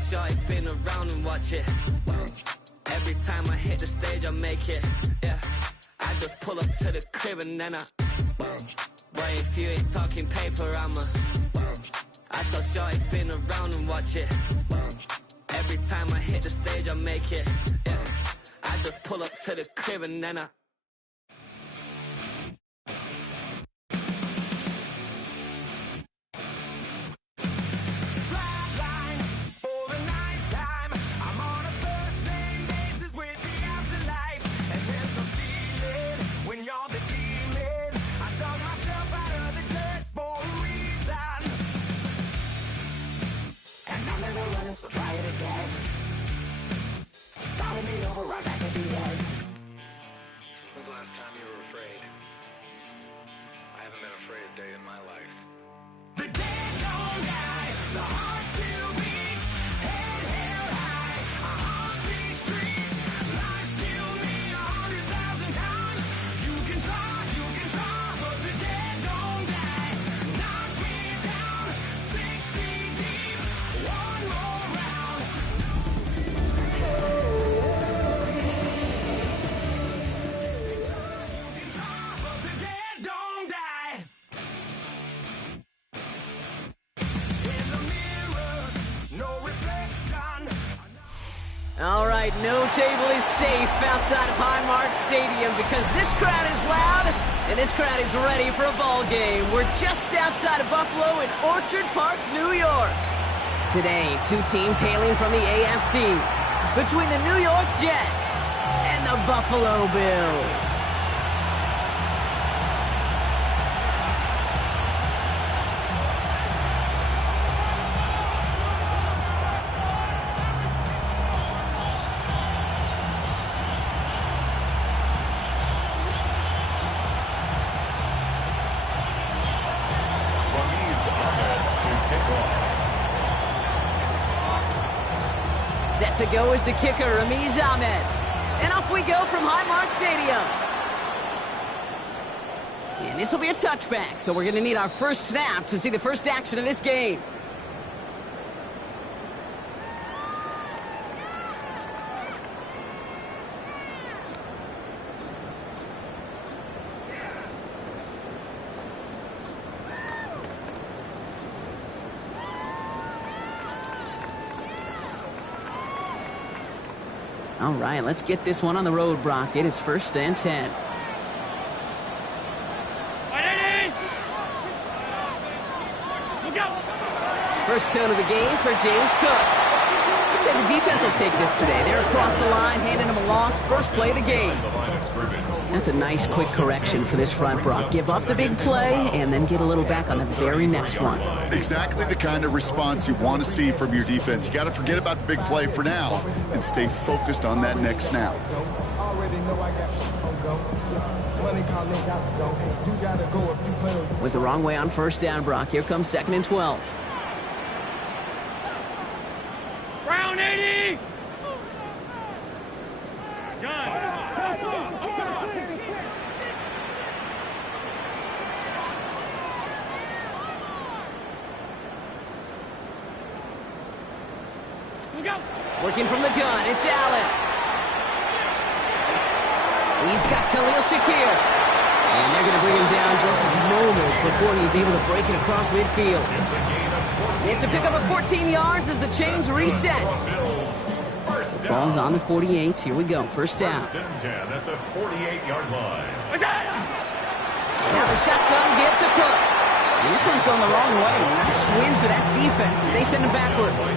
short, spin around and watch it. Every time I hit the stage, I make it. Yeah, I just pull up to the crib and then boy, if you ain't talking paper, I tell short, spin around and watch it. Every time I hit the stage, I make it. Yeah, I just pull up to the crib and then so try it again. Starting me over right back at the end. When's the last time you were afraid? I haven't been afraid a day in my life. The dead don't die, the heart still beats, head held high, I haunt these streets, lies kill me 100,000 times. You can try, but the dead don't die. Knock me down, 6 feet deep, one more round. You can try, but the dead don't die. In the mirror, no reflection. All right, no table is safe outside of Highmark Stadium because this crowd is loud and this crowd is ready for a ball game. We're just outside of Buffalo in Orchard Park, New York. Today, two teams hailing from the AFC between the New York Jets and the Buffalo Bills. Ramiz Ahmed to kick off. Set to go is the kicker, Ramiz Ahmed. And off we go from Highmark Stadium. And this will be a touchback, so we're going to need our first snap to see the first action of this game. All right, let's get this one on the road, Brock. It is 1st and 10. First tone of the game for James Cook. I'd say the defense will take this today. They're across the line, handing him a loss. First play of the game. That's a nice quick correction for this front, Brock. Give up the big play and then get a little back on the very next one. Exactly the kind of response you want to see from your defense. You got to forget about the big play for now and stay focused on that next snap. Went the wrong way on first down, Brock. Here comes 2nd and 12. Brown 80! Working from the gun, it's Allen. He's got Khalil Shakir. And they're going to bring him down just a moment before he's able to break it across midfield. It's a pickup of 14 yards as the chains reset. Ball's on the 48. Here we go. First down. 1st and 10 at the 48-yard line. Now the shotgun give to Cook. And this one's going the wrong way. Nice win for that defense as they send him backwards.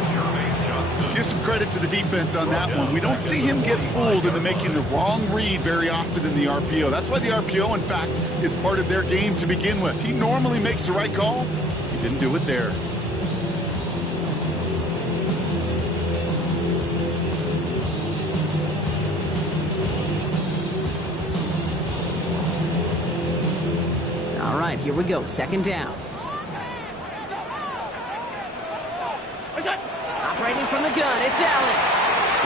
Give some credit to the defense on that one. We don't see him get fooled into making the wrong read very often in the RPO. That's why the RPO, in fact, is part of their game to begin with. He normally makes the right call. He didn't do it there. All right, here we go. 2nd down. Operating from the gun, it's Allen.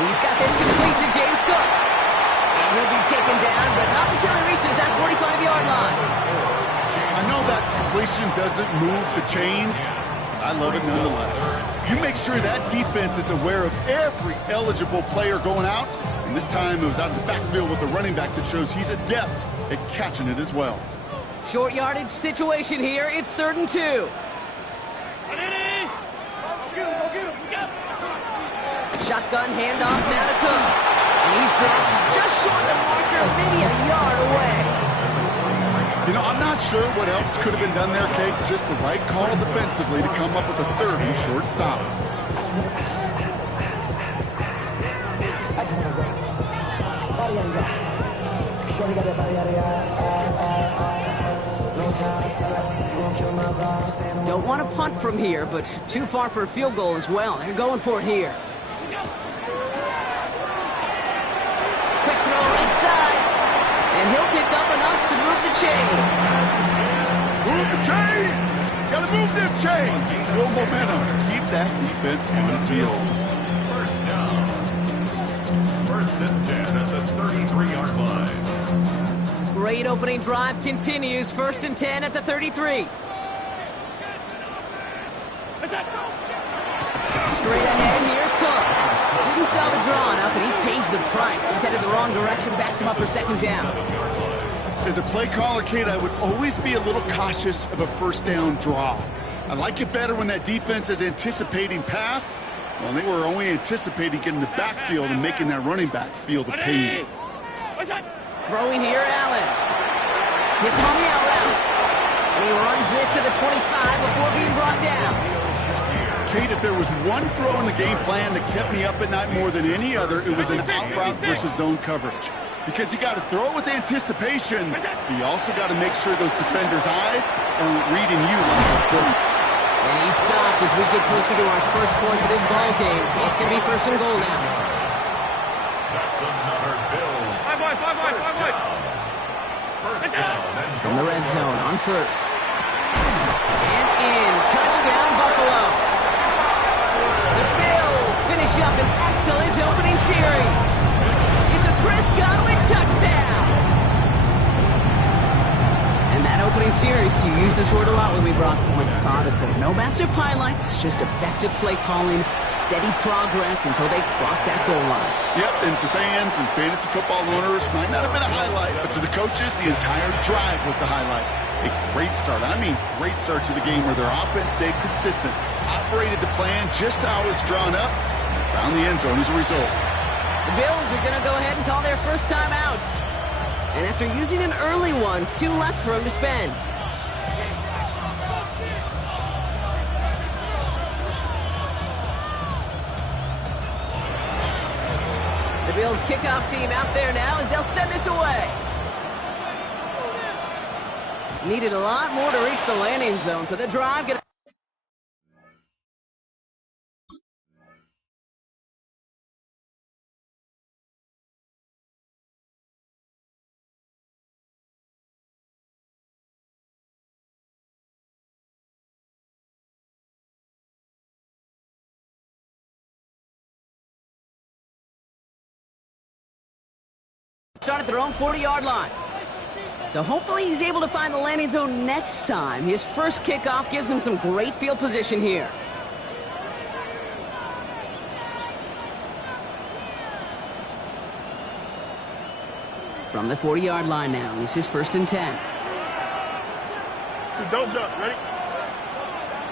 He's got this complete to James Cook. And he'll be taken down, but not until he reaches that 45-yard line. I know that completion doesn't move the chains. I love it nonetheless. You make sure that defense is aware of every eligible player going out. And this time it was out of the backfield with the running back that shows he's adept at catching it as well. Short yardage situation here. It's 3rd and 2. Shotgun handoff now to Cook. And he's dropped just short of the marker, maybe a yard away. You know, I'm not sure what else could have been done there, Kate. Just the right call defensively to come up with a 3rd and short stop. Don't want to punt from here, but too far for a field goal as well. They're going for it here. Quick throw right side. And he'll pick up enough to move the chains. Move the chains! Gotta move them chains! Build momentum. Keep that defense on its heels. First down. 1st and 10 at the 33-yard line. Great opening drive continues. 1st and 10 at the 33. Straight ahead, here's Cook. Didn't sell the draw enough, and he pays the price. He's headed the wrong direction, backs him up for 2nd down. As a play caller, Kate, I would always be a little cautious of a 1st down draw. I like it better when that defense is anticipating pass. Well, they were only anticipating getting the backfield and making that running back feel the pain. Throwing here, Allen. Hits on the out route. And he runs this to the 25 before being brought down. Kate, if there was one throw in the game plan that kept me up at night more than any other, it was an out route versus zone coverage. Because you got to throw it with anticipation, but you also got to make sure those defenders' eyes are reading you like a book. And he's stopped as we get closer to our first points of this ball game. It's going to be 1st and goal now. That's another Bills. 5 wide. First down and From the red zone on 1st. And in. Touchdown, Buffalo. The Bills finish up an excellent opening series. It's a Chris Godwin touchdown. And that opening series, you use this word a lot when we brought methodical. No massive highlights, just effective play calling, steady progress until they cross that goal line. Yep, and to fans and fantasy football owners, might not have been a highlight, but to the coaches, the entire drive was the highlight. A great start. I mean, great start to the game where their offense stayed consistent, operated the plan just how it was drawn up, and found the end zone as a result. The Bills are going to go ahead and call their first time out. And after using an early one, 2 left for him to spend. The Bills kickoff team out there now as they'll send this away. Needed a lot more to reach the landing zone, so the drive gonna... start at their own 40-yard line. So hopefully he's able to find the landing zone next time. His first kickoff gives him some great field position here. From the 40-yard line now, this is 1st and 10. Don't jump. Ready?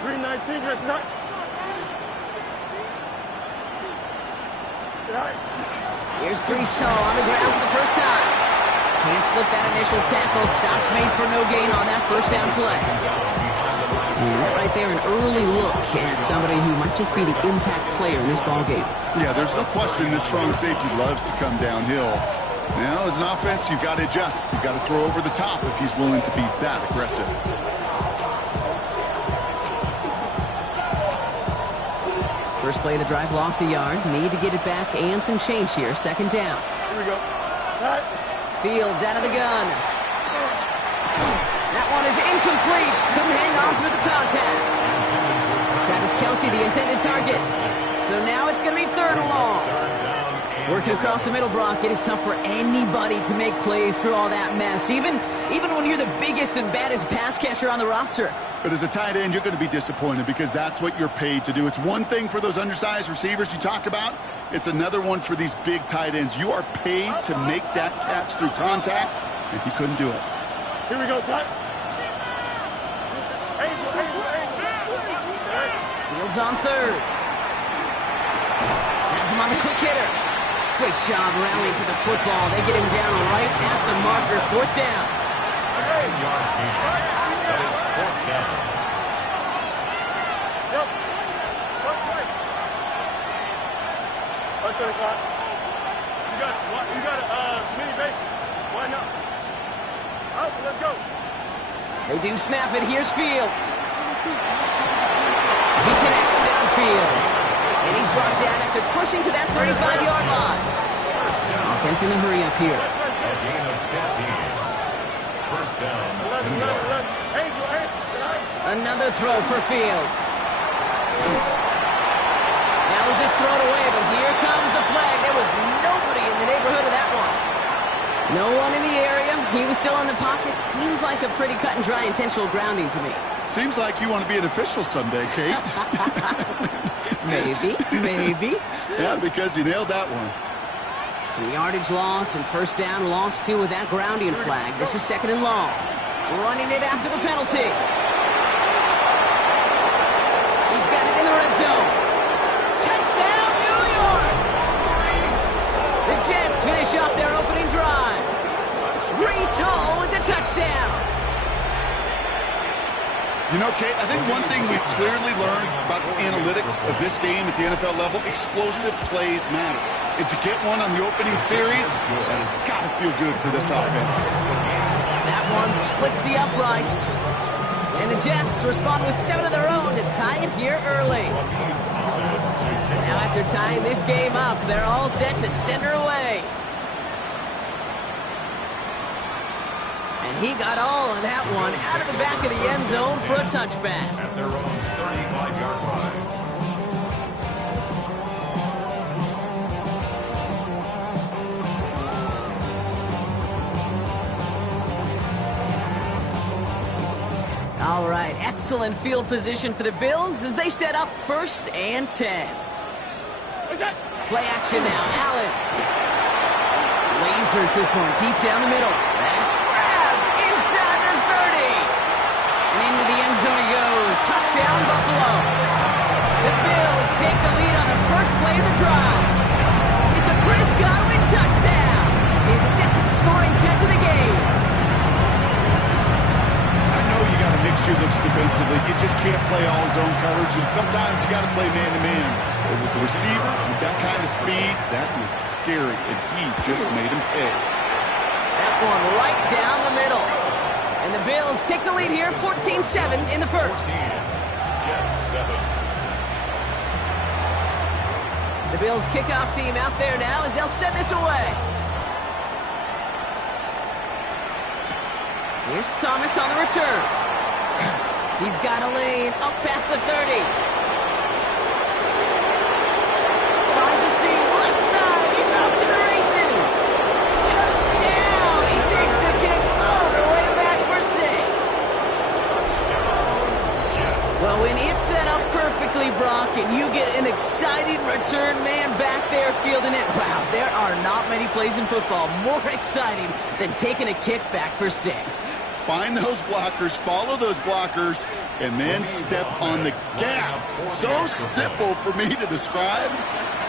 319. Right. Here's Brees Hall on the ground for the first time. Can't slip that initial tackle. Stops made for no gain on that 1st down play. And that right there, an early look at somebody who might just be the impact player in this ballgame. Yeah, there's no question this strong safety loves to come downhill. Now, as an offense, you've got to adjust. You've got to throw over the top if he's willing to be that aggressive. First play of the drive, lost a yard. Need to get it back and some change here. 2nd down. Here we go. All right. Fields out of the gun. That one is incomplete. Couldn't hang on through the contact. Travis Kelce, the intended target. So now it's going to be 3rd and long. Working across the middle, Brock, it is tough for anybody to make plays through all that mess, even when you're the biggest and baddest pass catcher on the roster. But as a tight end, you're going to be disappointed because that's what you're paid to do. It's one thing for those undersized receivers you talk about. It's another one for these big tight ends. You are paid to make that catch through contact, and he couldn't do it. Here we go, son. Angel. Fields on third. Has him on the quick hitter. Great job rallying to the football. They get him down right at the marker. Fourth down. 10-yard gain. That is fourth down. Yep. That's right. That's 35. You got a mini base. Why not? Out, let's go. They do snap it. Here's Fields. He connects downfield. And he's brought down after pushing to that 35-yard line. Offense in the hurry up here. A gain of 15. First down. 10 yards. Angel. Another throw for Fields. Now he'll just throw it away, but here comes the flag. There was nobody in the neighborhood of that one. No one in the area. He was still in the pocket. Seems like a pretty cut and dry intentional grounding to me. Seems like you want to be an official someday, Kate. Maybe. Yeah, because you nailed that one. Some yardage lost and first down lost too with that grounding flag. This is second and long. Running it after the penalty. He's got it in the red zone. Touchdown, New York! The Jets finish off their opening drive. Breece Hall with the touchdown. You know, Kate, I think one thing we've clearly learned about the analytics of this game at the NFL level, explosive plays matter. And to get one on the opening series, that has got to feel good for this offense. That one splits the uprights. And the Jets respond with 7 of their own to tie it here early. Now after tying this game up, they're all set to center away. And he got all of that one out of the back of the end zone for a touchback. At their own 35-yard line. All right, excellent field position for the Bills as they set up 1st and 10. Play action now, Allen. Lasers this one deep down the middle. That's grabbed inside the 30. And into the end zone he goes. Touchdown, Buffalo. The Bills take the lead on the first play of the drive. It's a Chris Godwin touchdown. His second scoring catch of the game. I know you got to mix your looks defensively. You just can't play all zone coverage, and sometimes you got to play man-to-man. But with the receiver, with that kind of speed, that is scary, and he just made him pay. That one right down the middle. And the Bills take the lead here, 14-7 in the first. Jets 7. The Bills kickoff team out there now as they'll send this away. Here's Thomas on the return. He's got a lane up past the 30. Finds a seam, left side, he's off to the races. Touchdown! He takes the kick all the way back for 6. Well, when it's set up perfectly, Brock, and you get an exciting return man back there fielding it, wow, there are not many plays in football more exciting than taking a kick back for 6. Find those blockers, follow those blockers, and then step on the gas. So simple for me to describe,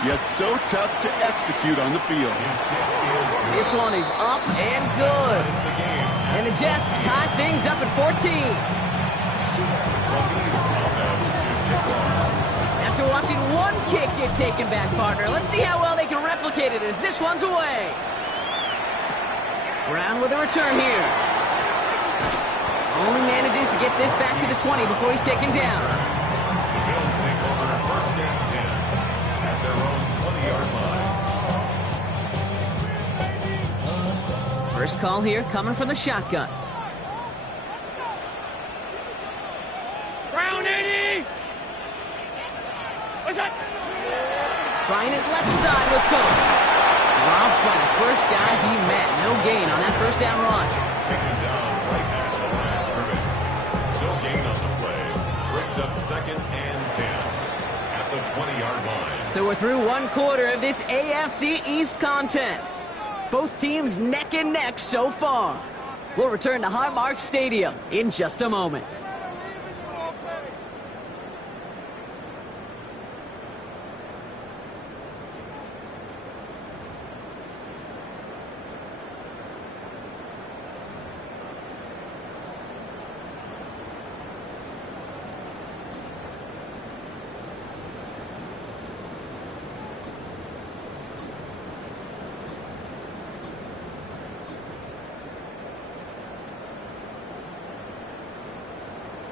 yet so tough to execute on the field. This one is up and good. And the Jets tie things up at 14. After watching one kick get taken back, partner, let's see how well they can replicate it as this one's away. Brown with a return here. Only manages to get this back to the 20 before he's taken down. The Bills take over 1st and 10 at their own 20-yard line. First call here coming from the shotgun. Brown 80. What's that? Trying it left side with Cook. Robbed by the first guy he met. No gain on that first down run. Taken down right at the line of scrimmage. No gain on the play. Brings up 2nd and 10 at the 20-yard line. So we're through one quarter of this AFC East contest. Both teams neck and neck so far. We'll return to Highmark Stadium in just a moment.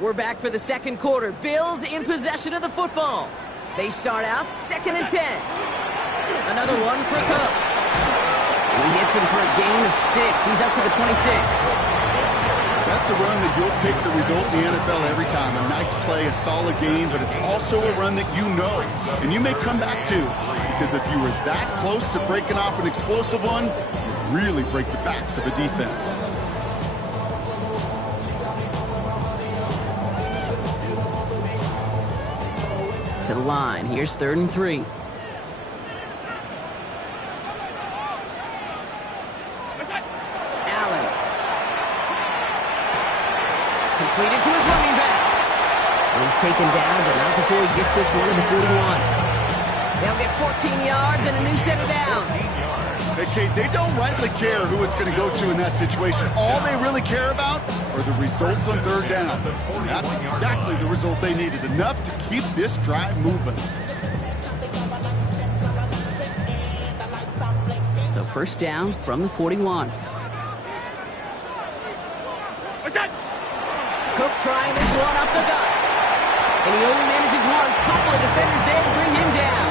We're back for the second quarter. Bills in possession of the football. They start out 2nd and 10. Another one for Cook. He hits him for a gain of 6. He's up to the 26. That's a run that you'll take the result in the NFL every time. A nice play, a solid game, but it's also a run that you know, and you may come back to. Because if you were that close to breaking off an explosive one, you really break the backs of a defense. To the line. Here's 3rd and 3. Allen. Completed to his running back. And he's taken down, but not before he gets this one to the 41. They'll get 14 yards and a new set of downs. Hey, Kate, they don't rightly care who it's going to go to in that situation. All they really care about are the results on 3rd down. And that's exactly the result they needed, enough to keep this drive moving. So 1st down from the 41. Cook trying this one up the gut. And he only manages one. Couple of defenders there to bring him down.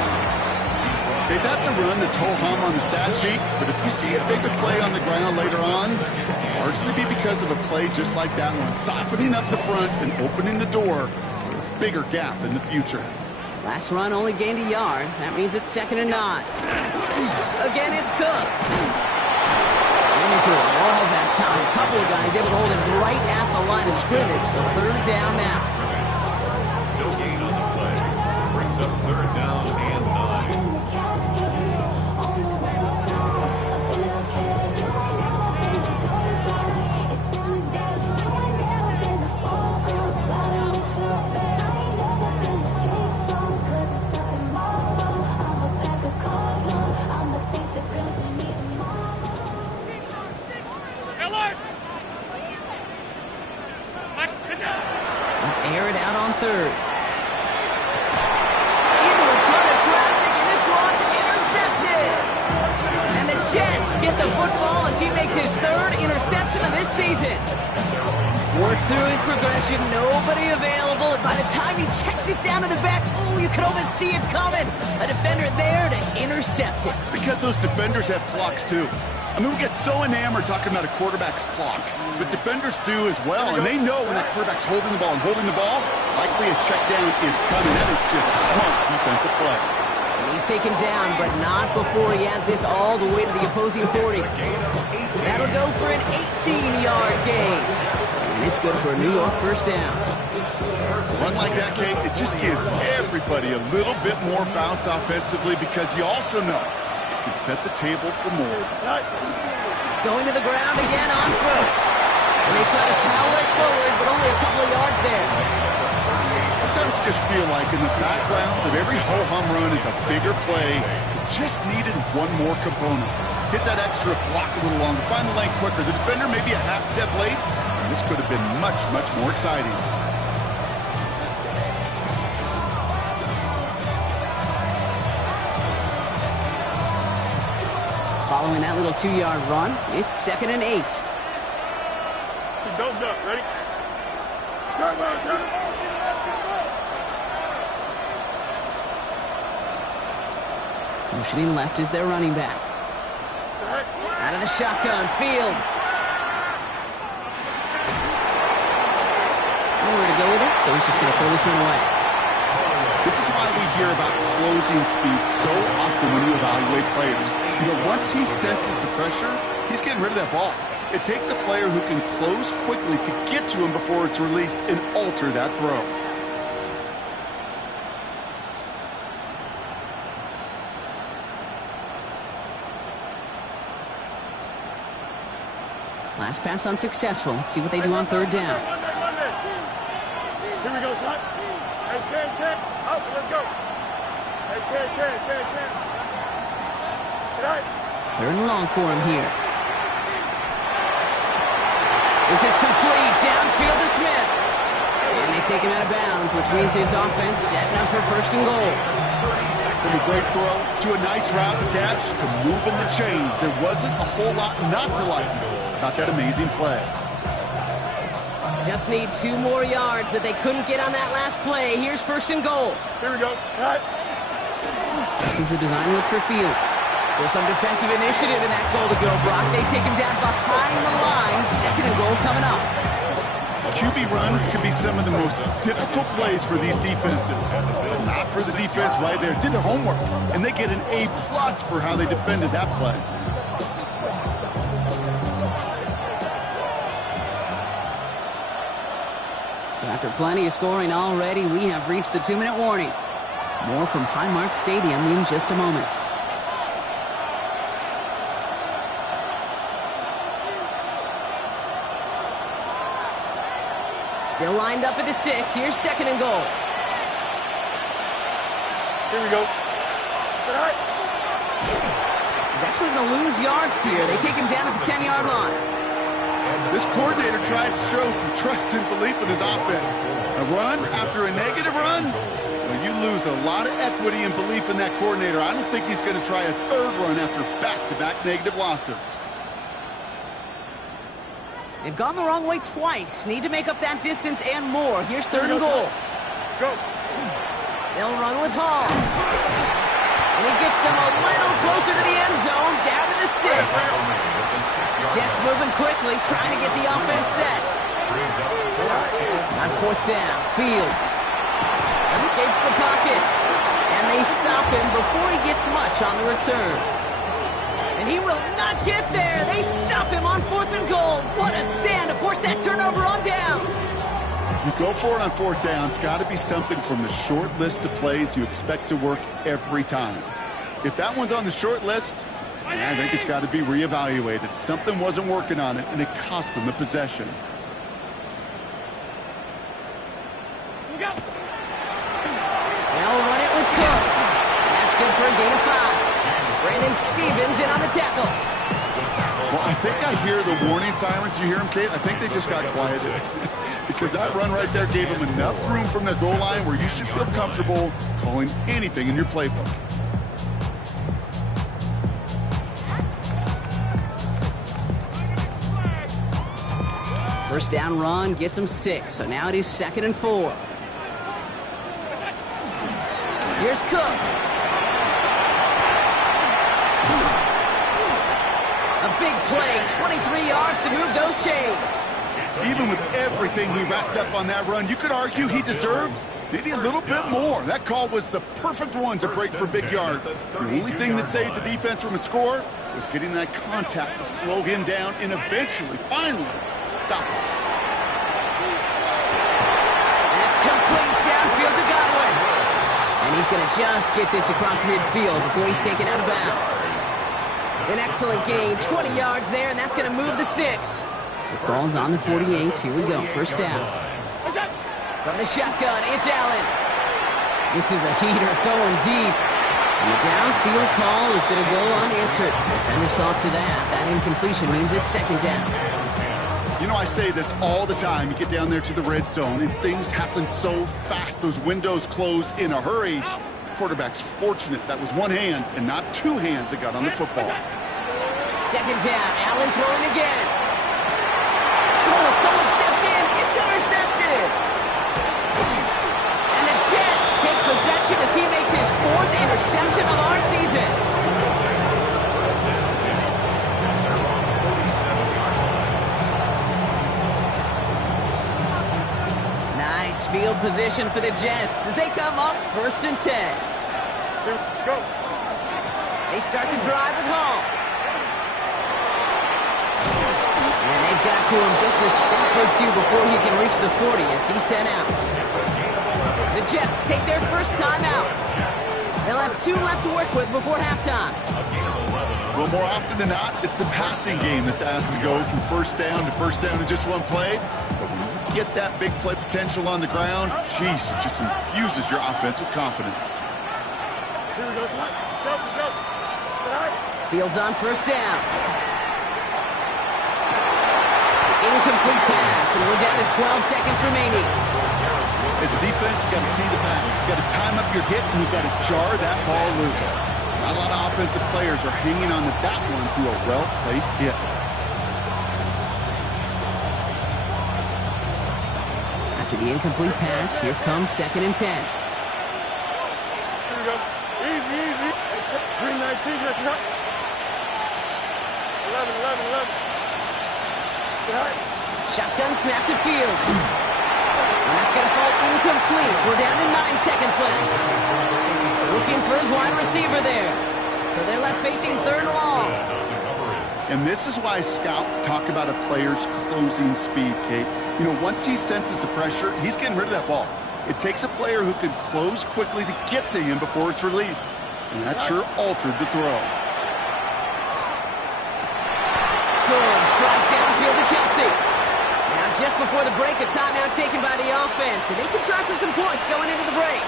Okay, that's a run that's ho-hum on the stat sheet, but if you see a bigger play on the ground later on, it'll largely be because of a play just like that one, softening up the front and opening the door for a bigger gap in the future. Last run only gained a yard. That means it's 2nd and 9. Again, it's Cook. Went into a wall that time. A couple of guys able to hold him right at the line of scrimmage, so 3rd down now. No gain on the play. Brings up 3rd down and 9. Air it out on 3rd. Into a ton of traffic, and this one's intercepted. And the Jets get the football as he makes his 3rd interception of this season. Worked through his progression, nobody available, and by the time he checked it down to the back, oh, you could almost see it coming. A defender there to intercept it. Because those defenders have clocks too. I mean, we get so enamored talking about a quarterback's clock, but defenders do as well, and they know when that quarterback's holding the ball, likely a check down is coming. That is just smart defensive play. And he's taken down, but not before he has this all the way to the opposing 40. That'll go for an 18-yard gain. And it's good for a New York 1st down. A run like that, Kate, it just gives everybody a little bit more bounce offensively because you also know it can set the table for more. Going to the ground again on 1st. And they try to power it forward, but only a couple of yards there. Sometimes you just feel like in the background of every ho-hum run is a bigger play. It just needed one more component. Hit that extra block a little longer, find the lane quicker. The defender may be a half step late, and this could have been much, much more exciting. Following that little 2-yard run, it's 2nd and 8. Dogs up, ready? Motioning left is their running back. Out of the shotgun, Fields. Nowhere to go with it, so he's just going to pull this one away. This is why we hear about closing speed so often when you evaluate players. You know, once he senses the pressure, he's getting rid of that ball. It takes a player who can close quickly to get to him before it's released and alter that throw. Last pass unsuccessful. Let's see what they do on third down. Here we go, son. Hey, Ken. Out, let's go. Hey, Ken. Good night. Third and long for him here. This is complete. Downfield to Smith. And they take him out of bounds, which means his offense setting up for first and goal. From a great throw to a nice route to catch to moving the chains. There wasn't a whole lot not to like about that amazing play. Just need 2 more yards that they couldn't get on that last play. Here's first and goal. Here we go. All right. This is a design look for Fields. So some defensive initiative in that goal to go, Brock. They take him down behind the line. Second and goal coming up. QB runs can be some of the most difficult plays for these defenses. Not for the defense right there. Did their homework, and they get an A+ for how they defended that play. So after plenty of scoring already, we have reached the 2-minute warning. More from Highmark Stadium in just a moment. Still lined up at the 6. Here's second and goal. Here we go. All right. He's actually going to lose yards here. They take him down at the 10-yard line. This coordinator tried to show some trust and belief in his offense. A run after a negative run? Well, you lose a lot of equity and belief in that coordinator. I don't think he's going to try a third run after back-to-back negative losses. They've gone the wrong way twice. Need to make up that distance and more. Here's third and goal. Go. They'll run with Hall. And he gets them a little closer to the end zone, down to the 6. Jets moving quickly, trying to get the offense set. On fourth down, Fields escapes the pocket. And they stop him before he gets much on the return. And he will not get there. They stop him on fourth and goal. What a stand to force that turnover on downs. You go for it on fourth down. It's got to be something from the short list of plays you expect to work every time. If that one's on the short list, I think it's got to be reevaluated. Something wasn't working on it, and it cost them the possession. They'll run it with Cook. And that's good for a gain of 5. Brandon Stevens in on the tackle. Well, I think I hear the warning sirens. You hear them, Kate? I think they just got quieted. Because that run right there gave them enough room from their goal line where you should feel comfortable calling anything in your playbook. First down run gets them 6. So now it is second and 4. Here's Cook. A big play, 23 yards to move those chains. Even with everything he racked up on that run, you could argue he deserved maybe a little bit more. That call was the perfect one to break for big yards. The only thing that saved the defense from a score was getting that contact to slow him down and eventually, finally, stop him. That's complete downfield to Godwin. And he's going to just get this across midfield before he's taken out of bounds. An excellent gain, 20 yards there, and that's going to move the sticks. The ball's on the 48. Here we go, first down. From the shotgun, it's Allen. This is a heater going deep. And the downfield call is going to go unanswered. Defender saw to that. That incompletion means it's second down. You know, I say this all the time. You get down there to the red zone, and things happen so fast. Those windows close in a hurry. The quarterback's fortunate that was one hand and not two hands that got on the football. Second down, Allen throwing again. Oh, someone stepped in. It's intercepted. And the Jets take possession as he makes his 4th interception of our season. Nice field position for the Jets as they come up 1st and 10. Here, go. They start the drive with Hall. And they've got to him just a step or two before he can reach the 40 as he's sent out. The Jets take their first time out. They'll have 2 left to work with before halftime. Well, more often than not, it's the passing game that's asked to go from first down to first down in just one play. But when you get that big play potential on the ground, geez, it just infuses your offense with confidence. Here we go. Go. Fields on first down. Incomplete pass, and we're down to 12 seconds remaining. As a defense, you got to see the pass. You got to time up your hit, and you got to jar that ball loose. Not a lot of offensive players are hanging on to that one through a well-placed hit. After the incomplete pass, here comes 2nd and 10. Here we go. Easy. 319, let's go. 11. Get high. Shotgun snap to Fields. And that's going to fall incomplete. We're down to 9 seconds left. Looking for his wide receiver there. So they're left facing 3rd and long. And this is why scouts talk about a player's closing speed, Kate. You know, once he senses the pressure, he's getting rid of that ball. It takes a player who can close quickly to get to him before it's released. And that sure altered the throw. Good strike downfield to Kelsey. Now just before the break, a timeout taken by the offense. And they can try for some points going into the break.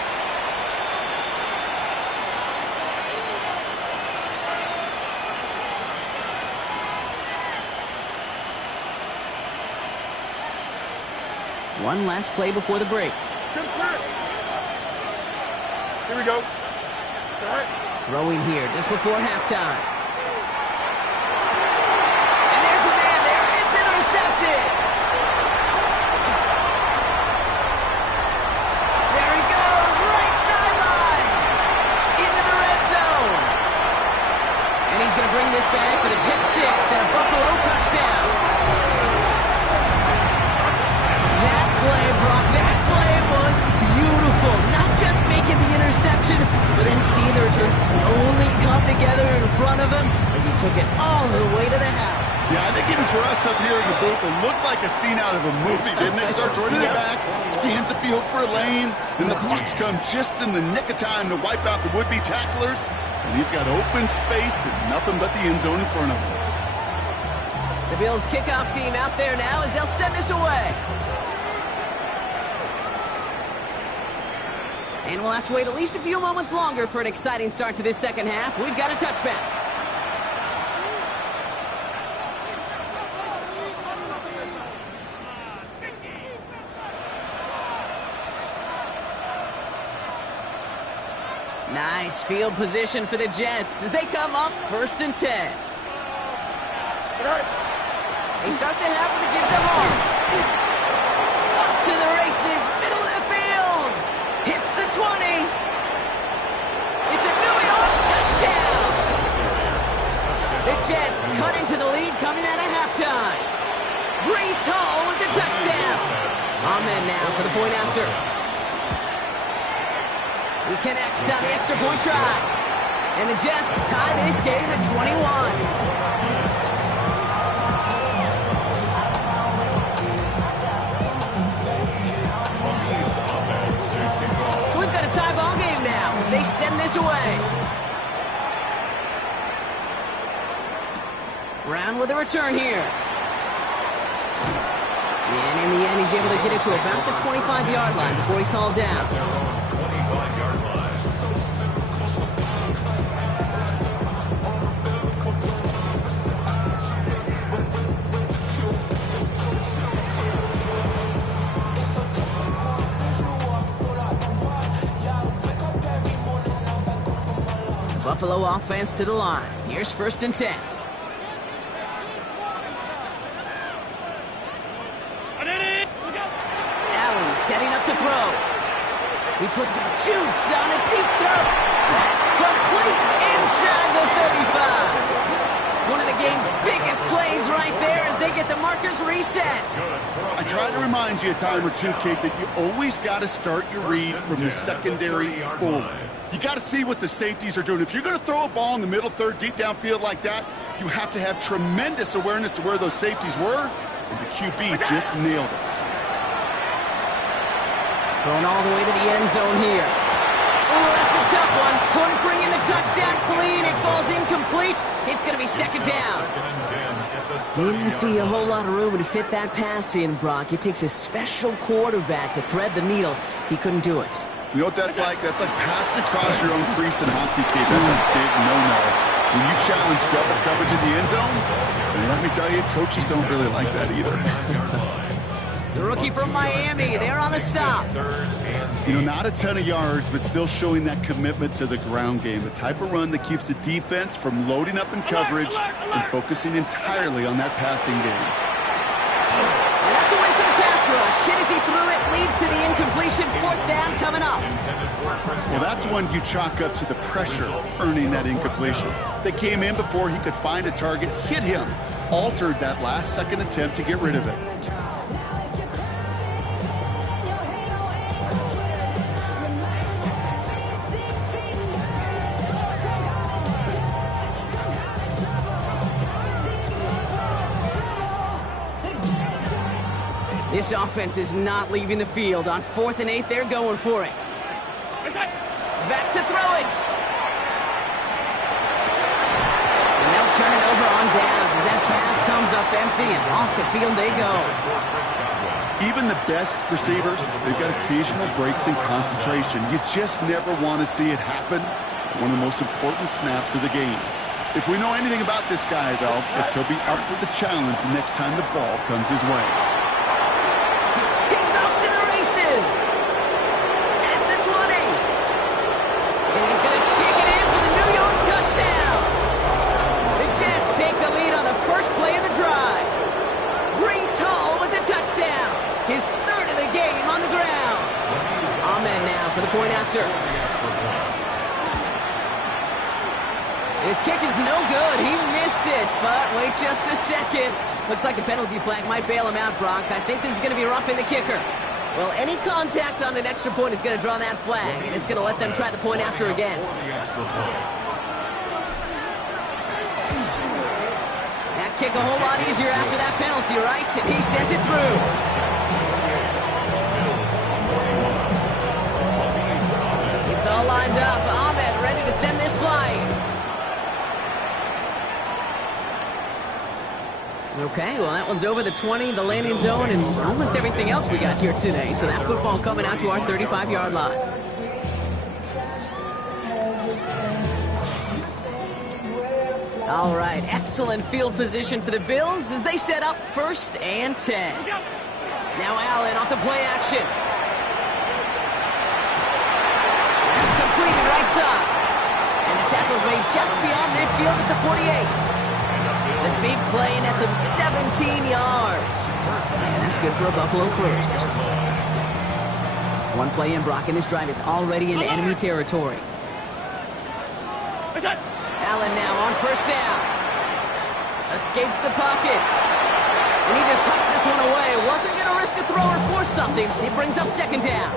One last play before the break. Chip split. Here we go. Throwing here just before halftime. And there's a man there. It's intercepted. There he goes. Right sideline. Into the red zone. And he's going to bring this back for the pick 6 and a Buffalo touchdown. That play, Brock, that play was beautiful. Not just making the interception, but then seeing the return slowly come together in front of him as he took it all the way to the house. Yeah, I think even for us up here in the booth, it looked like a scene out of a movie, didn't it? Starts running it back, scans the field for a lane, then the blocks come just in the nick of time to wipe out the would-be tacklers, and he's got open space and nothing but the end zone in front of him. The Bills kickoff team out there now as they'll send this away. And we'll have to wait at least a few moments longer for an exciting start to this second half. We've got a touchback. Nice field position for the Jets as they come up 1st and 10. They start the half with a give to Hall. Up to the races, middle of the field. Hits the 20. It's a New York touchdown. The Jets cut into the lead coming out of halftime. Breece Hall with the touchdown. Ahmed now for the point after. He connects on the extra point try. And the Jets tie this game at 21. So we've got a tie ball game now as they send this away. Brown with a return here. And in the end, he's able to get it to about the 25-yard line before he's hauled down. 25-yard line. Buffalo offense to the line. Here's 1st and 10. Allen setting up to throw. He puts some juice on a deep throw. That's complete inside the 35. One of the game's biggest plays right there as they get the markers reset. I try to remind you a time or two, Kate, that you always got to start your read from the secondary forward. You got to see what the safeties are doing. If you're going to throw a ball in the middle third, deep downfield like that, you have to have tremendous awareness of where those safeties were, and the QB just nailed it. Going all the way to the end zone here. Oh, that's a tough one. Couldn't bring in the touchdown clean. It falls incomplete. It's going to be second down. Didn't see a whole lot of room to fit that pass in, Brock. It takes a special quarterback to thread the needle. He couldn't do it. You know what that's like? That's like passing across your own crease in hockey, Kate. That's a big no-no. When you challenge double coverage in the end zone, and let me tell you, coaches don't really like that either. The rookie from Miami, they're on the stop. You know, not a ton of yards, but still showing that commitment to the ground game. The type of run that keeps the defense from loading up in coverage and focusing entirely on that passing game. And that's a win for the pass rush. Hit as he threw it, leads to the incompletion. Fourth down coming up. Well, that's one you chalk up to the pressure earning that incompletion. They came in before he could find a target, hit him, altered that last-second attempt to get rid of it. This offense is not leaving the field. On 4th and 8, they're going for it. Back to throw it. And they'll turn it over on downs as that pass comes up empty, and off the field they go. Even the best receivers, they've got occasional breaks in concentration. You just never want to see it happen. One of the most important snaps of the game. If we know anything about this guy, though, it's he'll be up for the challenge the next time the ball comes his way. His third of the game on the ground. Ahmed now for the point after. His kick is no good. He missed it, but wait just a second. Looks like the penalty flag might bail him out, Brock. I think this is going to be roughing the kicker. Well, any contact on an extra point is going to draw that flag, and it's going to let them try the point after again. That kick a whole lot easier after that penalty, right? And he sent it through. It's all lined up. Ahmed ready to send this flying. Okay, well, that one's over the 20, the landing zone, and almost everything else we got here today. So that football coming out to our 35-yard line. All right, excellent field position for the Bills as they set up 1st and 10. Now Allen off the play action. That's completed right side. And the tackle's made just beyond midfield at the 48. The big play nets him 17 yards. And that's good for a Buffalo first. One play in, Brock, and this drive is already in enemy territory. Allen now on 1st down. Escapes the pocket. And he just hucks this one away. Wasn't going to risk a throw or force something. It brings up 2nd down.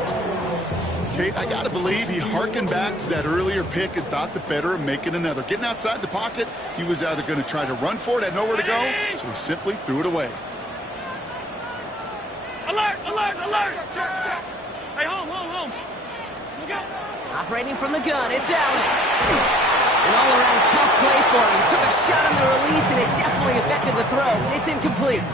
Kate, I got to believe he harkened back to that earlier pick and thought the better of making another. Getting outside the pocket, he was either going to try to run for it, had nowhere to go, so he simply threw it away. Alert, alert, alert! Hey, home. Look out. Operating from the gun, it's Allen. An all-around tough play for him. He took a shot on the release, and it definitely affected the throw. It's incomplete.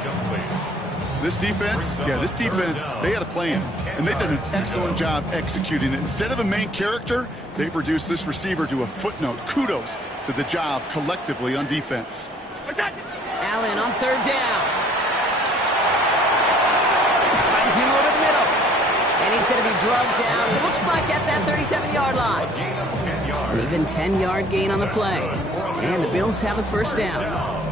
This defense, they had a plan, and they've done an excellent job executing it. Instead of a main character, they've reduced this receiver to a footnote. Kudos to the job collectively on defense. Allen on 3rd down. Finds him over the middle. And he's going to be drugged down, looks like at that 37-yard line. An even 10-yard gain on the play. And the Bills have a 1st down.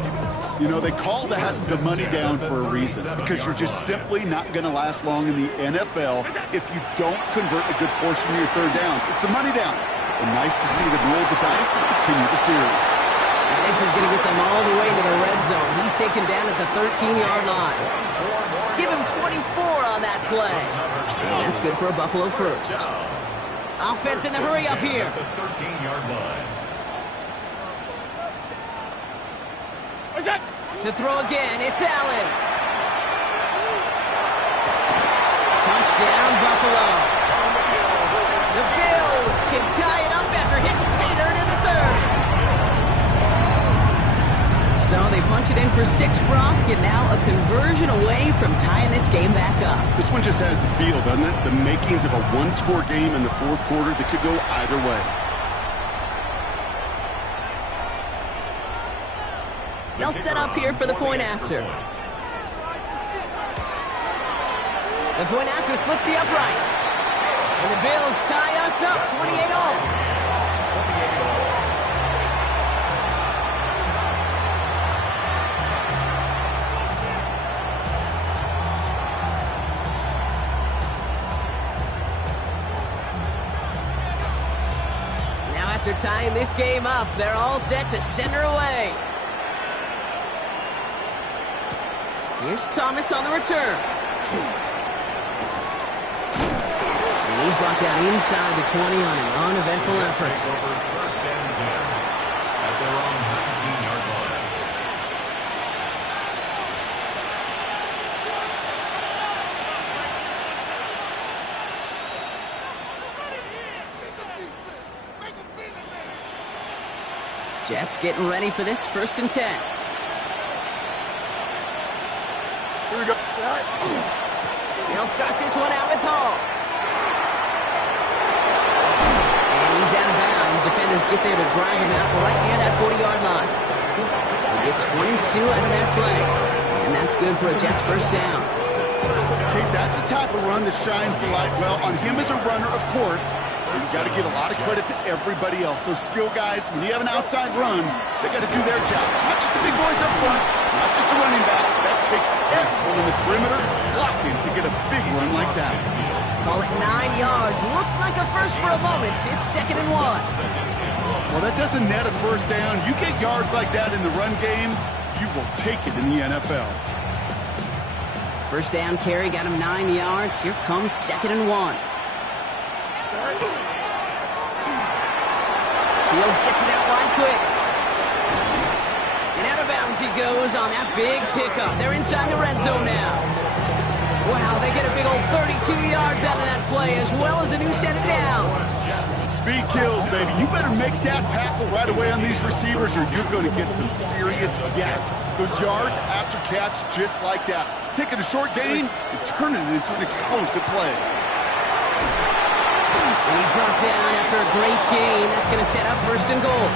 You know, they call that the money down for a reason, because you're just simply not going to last long in the NFL if you don't convert a good portion of your 3rd downs. It's the money down. And nice to see them roll the dice and continue the series. And This is going to get them all the way to the red zone. He's taken down at the 13-yard line. Give him 24 on that play. That's good for a Buffalo first. Offense in the hurry up here. The 13-yard line. To throw again, it's Allen. Touchdown, Buffalo. The Bills can tie it up after hitting Tater in the third. So they punch it in for 6, Brock, and now a conversion away from tying this game back up. This one just has the feel, doesn't it? The makings of a one-score game in the fourth quarter that could go either way. They'll set up here for the point after. The point after splits the uprights. And the Bills tie us up 28-all. Now after tying this game up, they're all set to send her away. Here's Thomas on the return. And he's brought down inside the 20 on an uneventful effort. Over first and 10 at their own 19-yard line. Jets getting ready for this first and 10. Here we go. They'll start this one out with Hall. And he's out of bounds. Defenders get there to drive him out right near that 40-yard line. They get 22 out of that play. And that's good for a Jets first down. Okay, that's the type of run that shines the light well on him as a runner, of course. But you've got to give a lot of credit to everybody else. Those skill guys, when you have an outside run, they got to do their job. Not just the big boys up front, not just the running backs. That takes everyone in the perimeter blocking to get a big run like that. Call it 9 yards. Looked like a first for a moment. It's 2nd and 1. Well, that doesn't net a first down. You get yards like that in the run game, you will take it in the NFL. First down carry got him 9 yards. Here comes 2nd and 1. Fields gets it out wide quick. And out of bounds he goes on that big pickup. They're inside the red zone now. Wow, they get a big old 32 yards out of that play as well as a new set of downs. Speed kills, baby. You better make that tackle right away on these receivers or you're going to get some serious yaps. Those yards after catch just like that. Taking a short gain and turning it into an explosive play. And he's brought down after a great gain. That's going to set up 1st and goal.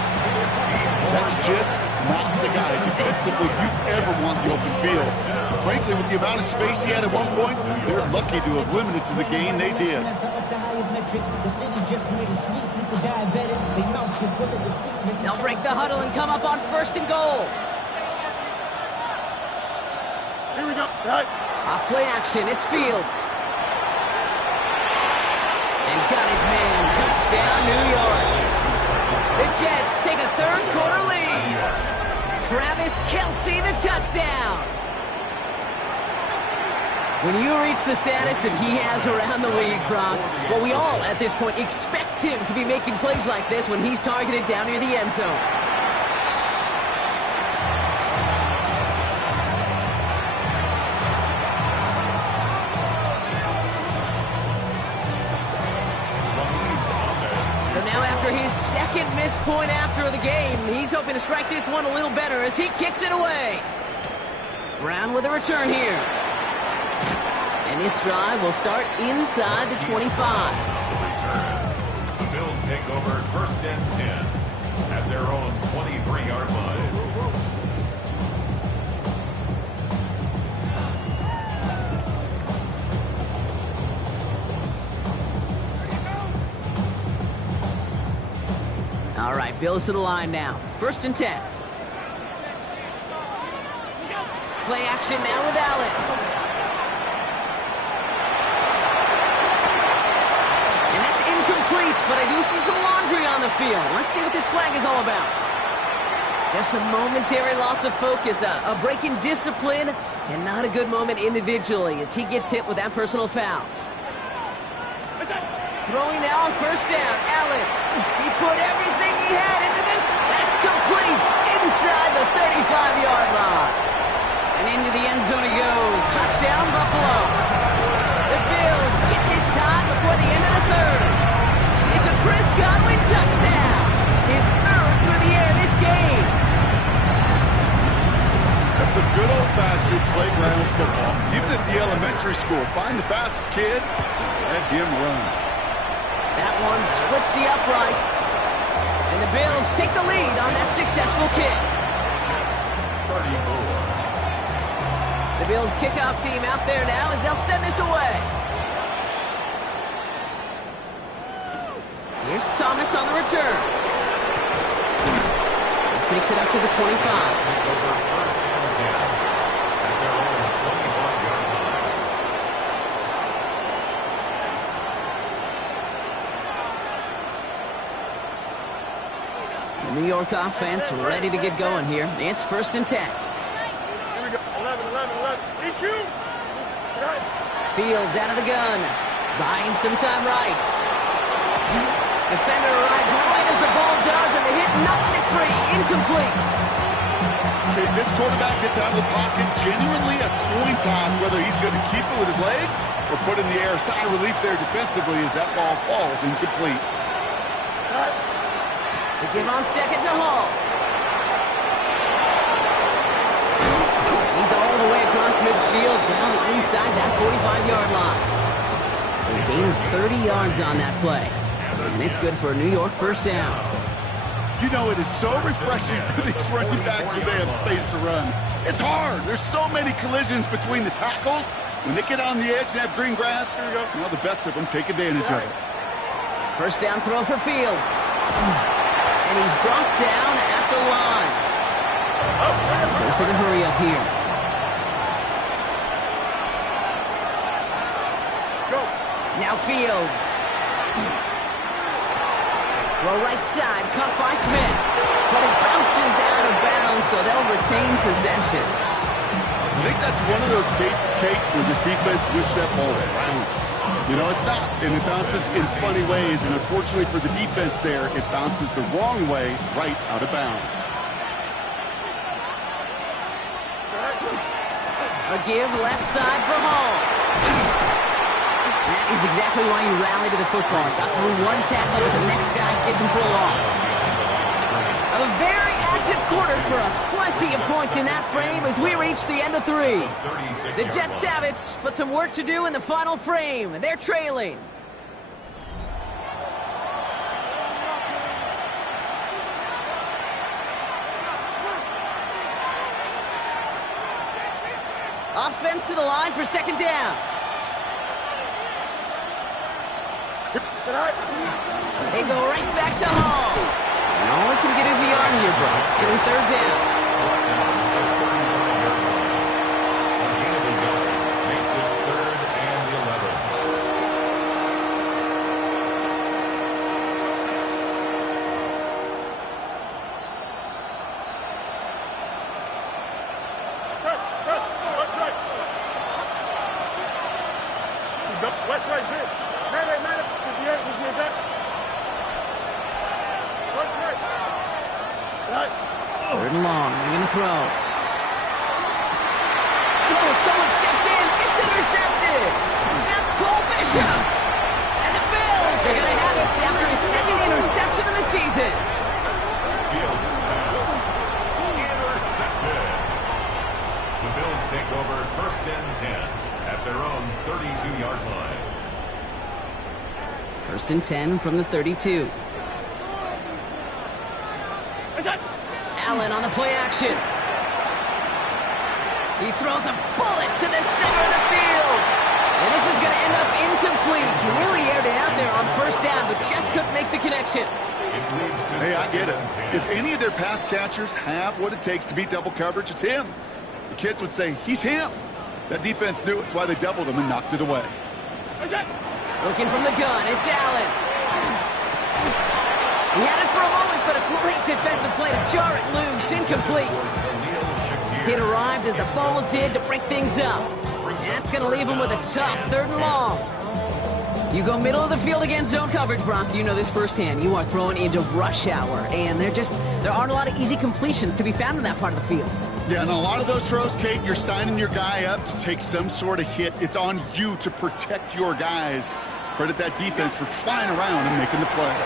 That's just not the guy defensively you ever want the open field. Frankly, with the amount of space he had at one point, they're lucky to have limited to the gain they did. They'll break the huddle and come up on 1st and goal. Here we go. Right. Off play action, it's Fields. And got his man, touchdown New York. The Jets take a 3rd quarter lead. Travis Kelce the touchdown. When you reach the status that he has around the league, Brock, well, we all at this point expect him to be making plays like this when he's targeted down near the end zone. So now after his 2nd missed point after the game, he's hoping to strike this one a little better as he kicks it away. Brown with a return here. And this drive will start inside the 25. The Bills take over 1st and 10 at their own 23-yard line. All right, Bills to the line now. 1st and 10. Play action now with Allen. And that's incomplete, but I do see some laundry on the field. Let's see what this flag is all about. Just a momentary loss of focus, a break in discipline, and not a good moment individually as he gets hit with that personal foul. Throwing now on first down, Allen. He put everything he had into this. That's complete inside the 35-yard line. And into the end zone he goes. Touchdown, Buffalo. The Bills get this time before the end of the third. It's a Chris Godwin touchdown. His third through the air this game. That's some good old-fashioned playground football. Even at the elementary school, find the fastest kid, let him run. That one splits the uprights. And the Bills take the lead on that successful kick. 34. The Bills kickoff team out there now as they'll send this away. Here's Thomas on the return. This makes it up to the 25. Over first and 10 at their own 25-yard line. The New York offense ready to get going here. It's first and 10. Here we go. 11. EQ. Right. Fields out of the gun. Buying some time right. Defender arrives right as the ball does, and the hit knocks it free. Incomplete. Okay, this quarterback gets out of the pocket, genuinely a coin toss, whether he's going to keep it with his legs or put it in the air. Sigh of relief there defensively as that ball falls incomplete. They give on second to Hall. He's all the way across midfield, down inside that 45-yard line. So he gained 30 yards on that play. And it's good for a New York first down. You know, it is so refreshing for these running backs when they have space to run. It's hard. There's so many collisions between the tackles. When they get on the edge and have green grass, you know, the best of them take advantage of it. First down throw for Fields. And he's brought down at the line. There's a hurry up here. Now Fields. Throw right side, caught by Smith. But it bounces out of bounds, so they'll retain possession. I think that's one of those cases, Kate, where this defense wish that ball was round. You know, it's not, and it bounces in funny ways, and unfortunately for the defense there, it bounces the wrong way right out of bounds. A give left side for Hall. That is exactly why you rally to the football. Got through one tackle, but the next guy gets him for a loss. A very active quarter for us. Plenty of points in that frame as we reach the end of 3. The Jets have it, but some work to do in the final frame. They're trailing. Offense to the line for second down. They go right back to Hall. And all he can get is a yard here, bro. It's getting third down. Makes it 3rd and 11. Press. West right. West right, man. Man. Where's that? West right. Right. Third and long. They're going to throw. Oh, someone stepped in. It's intercepted. That's Cole Bishop. And the Bills are going to have it after his second interception of the season. Fields pass. Intercepted. The Bills take over first and 10 at their own 32-yard line. First and 10 from the 32. Allen on the play action. He throws a bullet to the center of the field. And this is going to end up incomplete. He really aired it out there on first down, but just couldn't make the connection. Hey, I get it. If any of their pass catchers have what it takes to beat double coverage, it's him. The kids would say, he's him. That defense knew it's why they doubled him and knocked it away. Looking from the gun, it's Allen. He had it for a moment, but a great defensive play to jar it loose. Incomplete. It arrived as the ball did to break things up. And that's going to leave him with a tough 3rd and long. You go middle of the field against zone coverage, Brock. You know this firsthand. You are throwing into rush hour, and there aren't a lot of easy completions to be found in that part of the field. Yeah, and a lot of those throws, Kate, you're signing your guy up to take some sort of hit. It's on you to protect your guys. Credit that defense for flying around and making the play.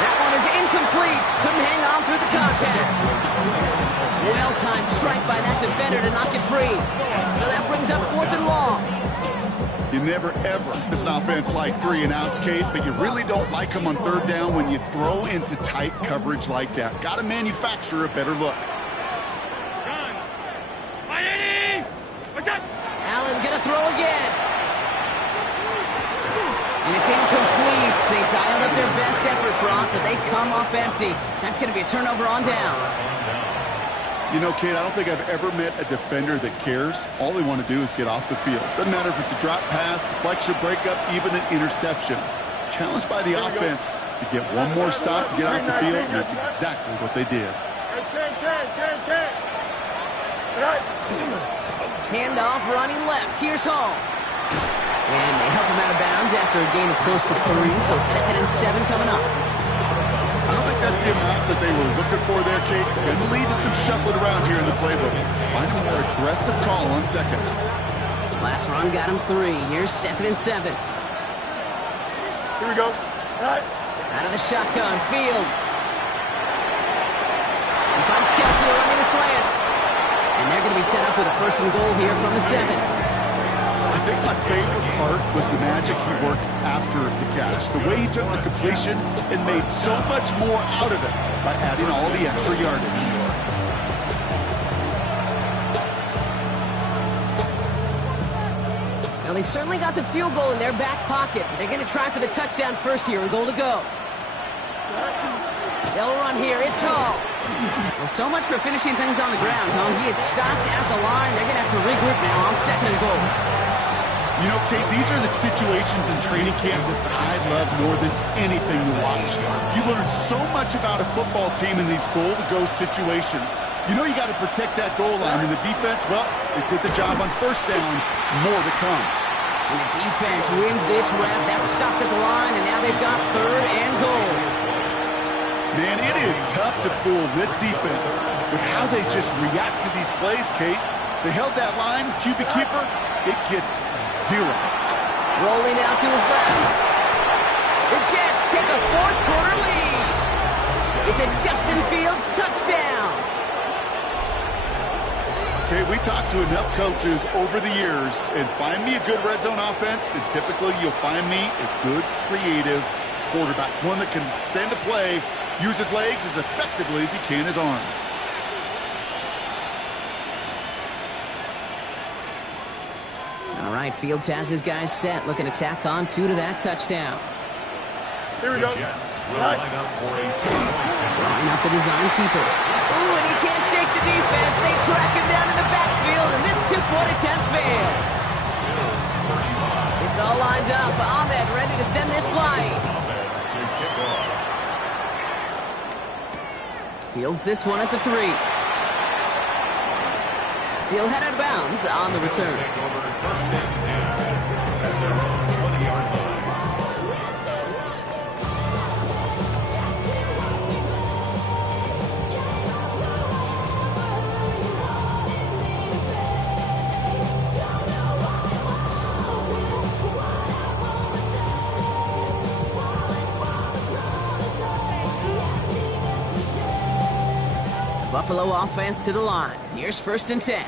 That one is incomplete. Couldn't hang on through the contact. Well-timed strike by that defender to knock it free. So that brings up 4th and long. You never, ever miss an offense like 3 and outs, Kate, but you really don't like them on 3rd down when you throw into tight coverage like that. Got to manufacture a better look. Allen gonna throw again. And it's incomplete. They dialed up their best effort, Brock, but they come up empty. That's gonna be a turnover on downs. You know, Kate, I don't think I've ever met a defender that cares. All they want to do is get off the field. Doesn't matter if it's a drop pass, deflection, breakup, even an interception. Challenged by the offense to get one more stop to get off the field, and that's exactly what they did. Handoff running left. Here's Hall. And they help him out of bounds after a gain of close to 3, so 2nd and 7 coming up. I don't think that's the amount that they were looking for there, Kate. Going to lead to some shuffling around here in the playbook. Find a more aggressive call on 2nd. Last run got him 3. Here's 2nd and 7. Here we go. All right. Out of the shotgun, Fields. He finds Kelsey running the slant. And they're going to be set up with a 1st and goal here from the 7. I think my favorite part was the magic he worked after the catch. The way he took the completion and made so much more out of it by adding all the extra yardage. Now, they've certainly got the field goal in their back pocket. But they're going to try for the touchdown first here and goal to go. They'll run here. It's Hall. Well, so much for finishing things on the ground, huh? He is stopped at the line. They're going to have to regroup now on 2nd and goal. You know, Kate, these are the situations in training camp that I love more than anything to watch. You learn so much about a football team in these goal-to-go situations. You know you got to protect that goal line, and the defense, well, they did the job on 1st down. More to come. And the defense wins this rep. That's stopped at the line, and now they've got 3rd and goal. Man, it is tough to fool this defense with how they just react to these plays, Kate. They held that line, QB keeper, it gets 0. Rolling out to his left. The Jets take a 4th quarter lead. It's a Justin Fields touchdown. Okay, we talked to enough coaches over the years, and find me a good red zone offense, and typically you'll find me a good, creative quarterback. One that can stand to play, use his legs as effectively as he can his arm. All right, Fields has his guys set, looking to tack on 2 to that touchdown. Here we go. Jets will line up for a Drawing up the design keeper. Ooh, and he can't shake the defense. They track him down in the backfield, and this 2-point attempt fails. It's all lined up. Ahmed ready to send this flying. Fields this one at the 3. He'll head out of bounds on the return. Buffalo offense to the line. Here's 1st and 10.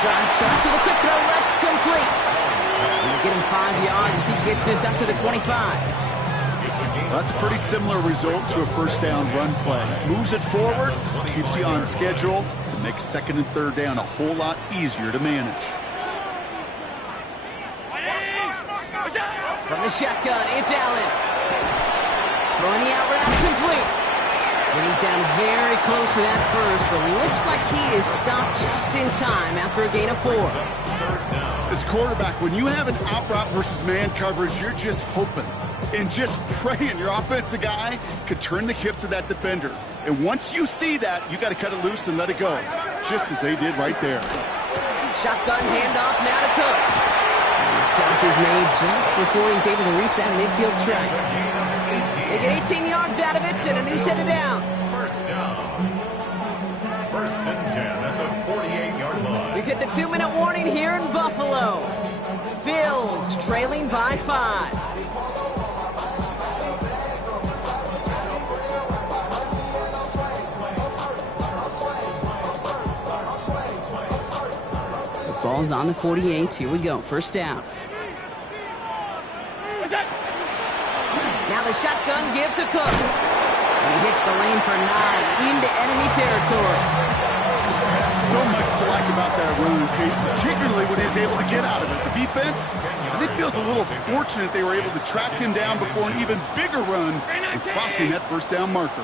Drive start to the quick throw left, complete. We'll get him 5 yards. He gets this up to the 25. Well, that's a pretty similar result to a 1st down run play. Moves it forward, keeps you on schedule, and makes 2nd and 3rd down a whole lot easier to manage. From the shotgun, it's Allen. Throwing the out route, complete. And he's down very close to that first, but looks like he is stopped just in time after a gain of 4. As a quarterback, when you have an out route versus man coverage, you're just hoping and just praying your offensive guy could turn the hips of that defender. And once you see that, you got to cut it loose and let it go, just as they did right there. Shotgun handoff now to Cook. And the stop is made just before he's able to reach that midfield strike. They get 18 yards out of it and a new set of downs. First down. First and 10 at the 48-yard line. We've hit the 2-minute warning here in Buffalo. Bills trailing by 5. The ball's on the 48. Here we go. First down. Now the shotgun give to Cook. And he hits the lane for 9 into enemy territory. So much to like about that run, Pete, particularly when he was able to get out of it. The defense, I think, feels a little fortunate they were able to track him down before an even bigger run and crossing that first down marker.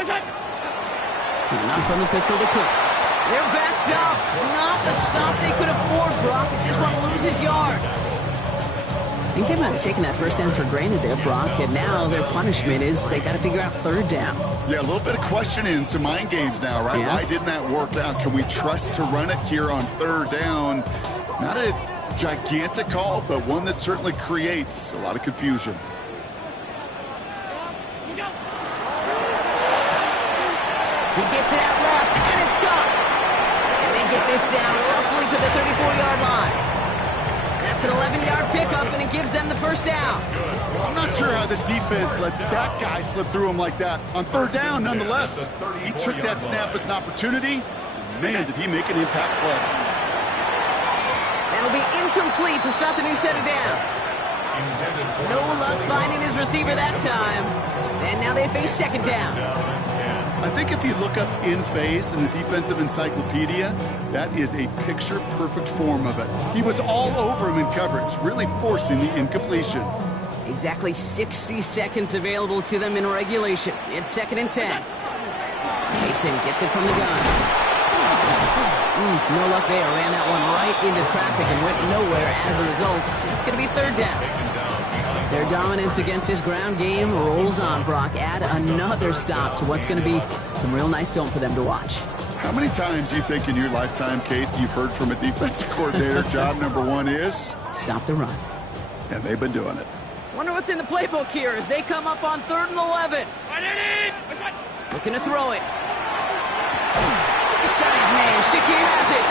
Enough from the pistol to Cook. They're backed up. Not the stop they could afford, Brock. Is this one loses yards? I think they might have taken that first down for granted there, Brock, and now their punishment is they got to figure out third down. Yeah, a little bit of questioning, some mind games now, right? Yeah. Why didn't that work out? Can we trust to run it here on third down? Not a gigantic call, but one that certainly creates a lot of confusion. He gets it out left, and it's caught. And they get this down roughly to the 34-yard line. That's an 11-yard pickup, and it gives them the first down. I'm not sure how this defense let that guy slip through him like that. On third down, nonetheless, he took that snap as an opportunity. Man, did he make an impact play. That'll be incomplete to start the new set of downs. No luck finding his receiver that time. And now they face second down. I think if you look up in phase in the defensive encyclopedia, that is a picture-perfect form of it. He was all over him in coverage, really forcing the incompletion. Exactly 60 seconds available to them in regulation. It's second and 10. Mason gets it from the gun. No luck there. Ran that one right into traffic and went nowhere as a result. It's going to be third down. Their dominance against his ground game rolls on, Brock. Add another stop to what's going to be some real nice film for them to watch. How many times do you think in your lifetime, Kate, you've heard from a defensive coordinator, job number one is? Stop the run. And they've been doing it. Wonder what's in the playbook here as they come up on 3rd and 11. Looking to throw it. Got his man. Shakir has it.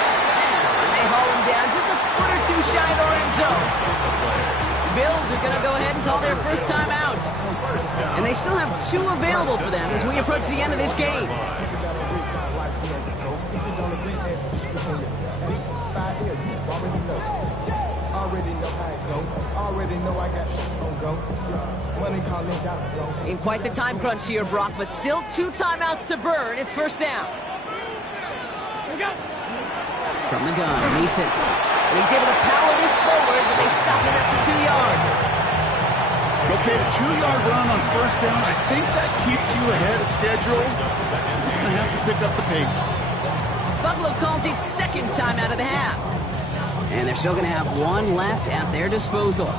And they haul him down just a foot or two shy of the red zone. The Bills are going to go ahead and call their first time out. And they still have 2 available for them as we approach the end of this game. In quite the time crunch here, Brock, but still 2 timeouts to burn. It's first down. From the gun, Mason. And he's able to power this forward, but they stop him after 2 yards. Okay, a 2-yard run on first down. I think that keeps you ahead of schedule. You're going to have to pick up the pace. Buffalo calls it second time out of the half. And they're still going to have 1 left at their disposal.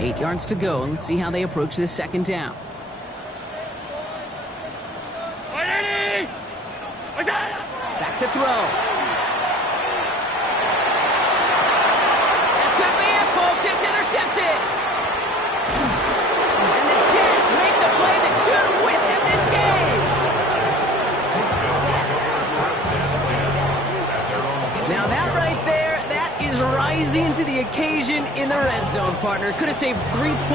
Eight yards to go. Let's see how they approach this second down. Back to throw. That could be it, folks. It's intercepted. And the Jets make the play that should win them this game. Now that right there, that is rising to the occasion in the red zone, partner. Could have saved 3 points.